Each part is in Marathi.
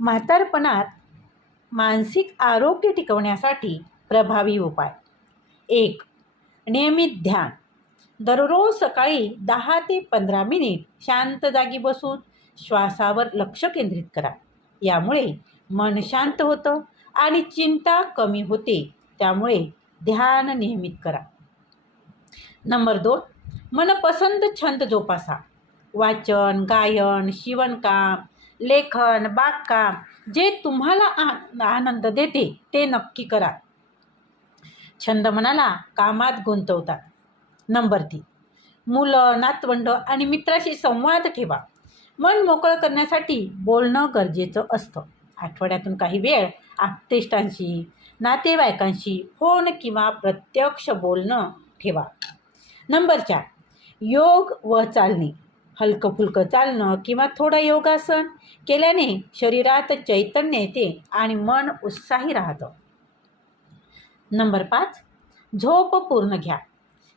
म्हातारपणात मानसिक आरोग्य टिकवण्यासाठी प्रभावी उपाय. एक नियमित ध्यान. दररोज सकाळी दहा ते पंधरा मिनिट शांत जागी बसून श्वासावर लक्ष केंद्रित करा. यामुळे मन शांत होतं आणि चिंता कमी होते. त्यामुळे ध्यान नियमित करा. नंबर दोन मनपसंत छंद जोपासा. वाचन गायन शिवणकाम लेखन बागकाम जे तुम्हाला आ आनंद देते ते नक्की करा. छंद मनाला कामात गुंतवतात. नंबर तीन. मुलं नातवंड आणि मित्राशी संवाद ठेवा. मन मोकळं करण्यासाठी बोलणं गरजेचं असतं. आठवड्यातून काही वेळ आप्तेष्टांशी नातेवाईकांशी फोन किंवा प्रत्यक्ष बोलणं ठेवा. नंबर चार. योग व चालणे. हलकं फुलकं चालणं किंवा थोडं योगासन केल्याने शरीरात चैतन्य येते आणि मन उत्साही राहतं. नंबर पाच झोप पूर्ण घ्या.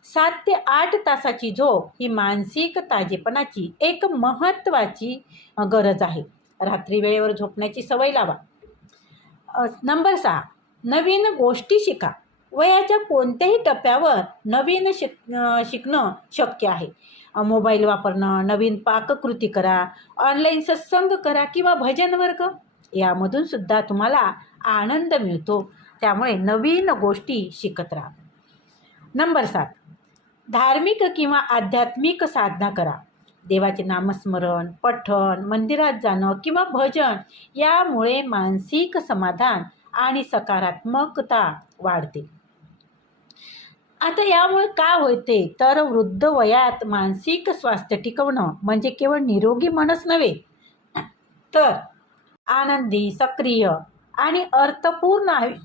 सात ते आठ तासाची झोप ही मानसिक ताजेपणाची एक महत्त्वाची गरज आहे. रात्री वेळेवर झोपण्याची सवय लावा. नंबर सहा नवीन गोष्टी शिका. वयाच्या कोणत्याही टप्प्यावर नवीन शिक शिकणं शक्य आहे. मोबाईल वापरणं नवीन पाककृती करा ऑनलाईन सत्संग करा किंवा भजन वर्ग यामधून सुद्धा तुम्हाला आनंद मिळतो. त्यामुळे नवीन गोष्टी शिकत राहा. नंबर सात. धार्मिक किंवा आध्यात्मिक साधना करा. देवाचे नामस्मरण पठण मंदिरात जाणं किंवा भजन यामुळे मानसिक समाधान आणि सकारात्मकता वाढते. आता यामुळे काय होते? तर वृद्ध वयात मानसिक स्वास्थ्य टिकवणं म्हणजे केवळ निरोगी मनच नव्हे तर आनंदी सक्रिय आणि अर्थपूर्ण आयु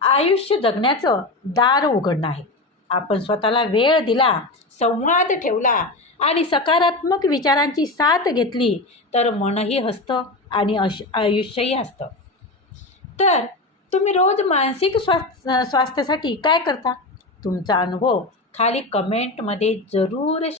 आयुष्य जगण्याचं दार उघडणं आहे. आपण स्वतःला वेळ दिला संवाद ठेवला आणि सकारात्मक विचारांची साथ घेतली तर मनही हसतं आणि अश आयुष्यही हसतं. तर तुम्ही रोज मानसिक स्वास्थ्य स्वास्थ्यासाठी काय करता? तुमचा अनुभव खाली कमेंटमध्ये जरूर